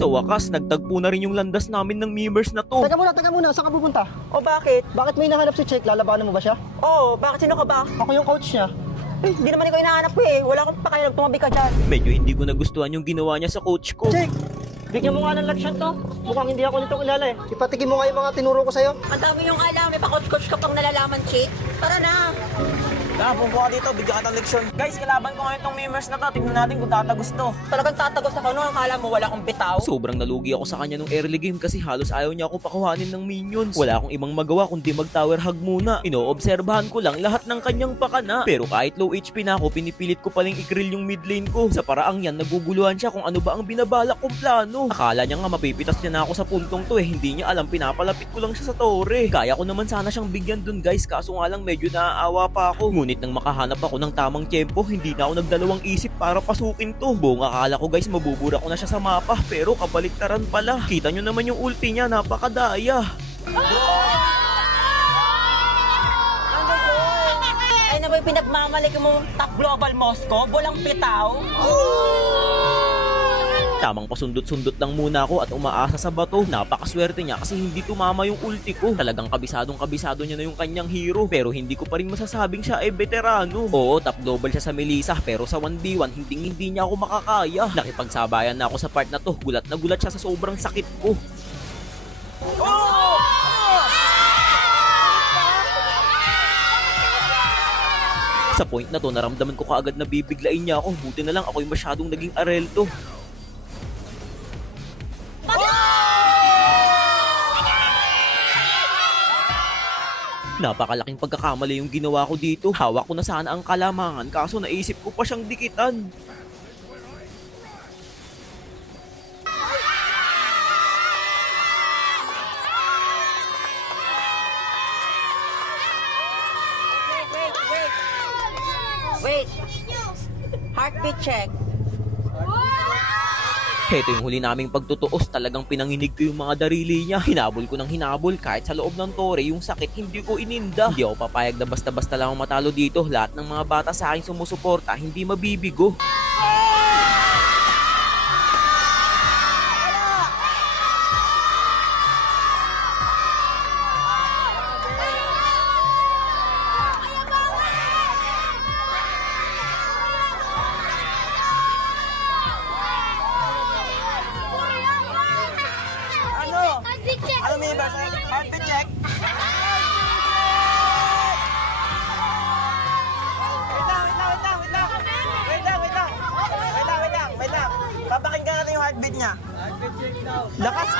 Sa wakas, nagtagpo na rin yung landas namin ng memers na to. Teka muna, saan ka pupunta? O bakit? Bakit may nahanap si Check? Lalabanan mo ba siya? Oo, bakit sino ka ba? Ako yung coach niya. Eh, hindi naman ikaw inaanap ko eh. Wala akong pakialam, tumabi ka dyan. Medyo hindi ko nagustuhan yung ginawa niya sa coach ko. Check! Bigyan mo nga ng leksyon to. Mukhang hindi ako nito kilala eh. Ipatigin mo nga yung mga tinuro ko sa'yo. Ang dami yung alam, may pa-coach-coach ka pang nalalaman, Chick. Tara na! Tara, pupo ka dito, bigyan ka ng leksyon. Guys, kalaban ko ngayon tong memers na to. Tignan natin kung tatagos to. Talagang tatagos ako nung akala mo wala akong bitaw. Sobrang nalugi ako sa kanya nung early game kasi halos ayaw niya ako pakuhanin ng minions. Wala akong ibang magawa kundi mag-tower hug muna. Inoobserbahan ko lang lahat ng kanyang pakana. Pero kahit low HP na ako, pinipilit ko paling i-grill yung mid lane ko. Sa paraang yan, naguguluhan siya kung ano ba ang binabalak kong plano. Akala niya nga mapipitas niya na ako sa puntong to eh. Hindi niya alam, pinapalapit ko lang siya sa torre. Kaya ko naman sana siyang bigyan dun guys, kaso nga lang medyo naaawa pa ako. Ngunit nang makahanap ako ng tamang tempo, hindi na ako nagdalawang isip para pasukin to. Buong akala ko guys, mabubura ko na siya sa mapa, pero kabaliktaran pala. Kita nyo naman yung ulti niya, napakadaya. Ay na ba yung pinagmamalik mo top global Moscow? Walang bitaw? Tamang pasundot-sundot lang muna ako at umaasa sa bato. Napakaswerte niya kasi hindi tumama yung ulti ko. Talagang kabisado niya na yung kanyang hero. Pero hindi ko pa rin masasabing siya ay veterano. Oo, top global siya sa Melissa, pero sa 1v1 hindi niya ako makakaya. Nakipagsabayan na ako sa part na to. Gulat na gulat siya sa sobrang sakit ko. Sa point na to, naramdaman ko kaagad na bibiglain niya ako. Buti na lang ako'y masyadong naging arelto. Napakalaking pagkakamali yung ginawa ko dito. Hawak ko na sana ang kalamangan kaso naisip ko pa siyang dikitan. Wait! Heartbeat check. Heto yung huli naming pagtutuos, talagang pinanginig ko yung mga darili niya. Hinabol ko ng hinabol kahit sa loob ng tore yung sakit hindi ko ininda. Hindi ako papayag na basta-basta lang matalo dito. Lahat ng mga bata sa akin sumusuporta, hindi mabibigo. Ano memers? Heartbeat check? Wait lang. Papakinggan natin yung heartbeat niya. Lakas!